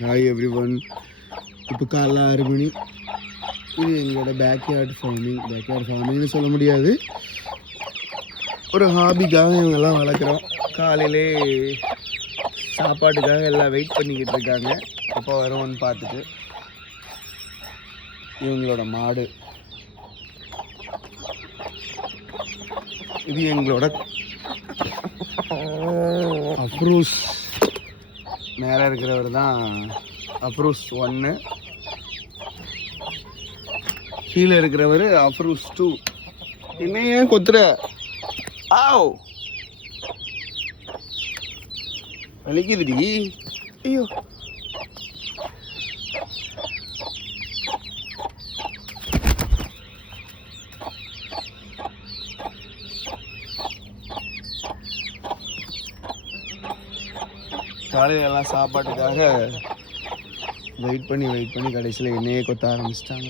Hi every one. இப்போ காலைல 6 மணி. இது எங்களோட பேக்யார்ட் ஃபார்மிங்னு சொல்ல முடியாது, ஒரு ஹாபிக்காக இவங்கெல்லாம் வளர்க்குறோம். காலையிலே சாப்பாட்டுக்காக எல்லாம் வெயிட் பண்ணிக்கிட்டு இருக்காங்க, எப்போ வருவோன்னு பார்த்துட்டு. இவங்களோட மாடு, இது எங்களோட அப்ரூஸ். மேலே இருக்கிறவர் தான் அப்ரூஸ் 1, கீழே இருக்கிறவர் அப்ரூஸ் 2. என்ன ஏன் கொத்துற? ஆவ், வலிக்குதுடி. ஐயோ, காலையில எல்லாம் சாப்பாட்டுக்காக வெயிட் பண்ணி கடைசியில் என்னையே கொத்த ஆரம்பிச்சிட்டாங்க.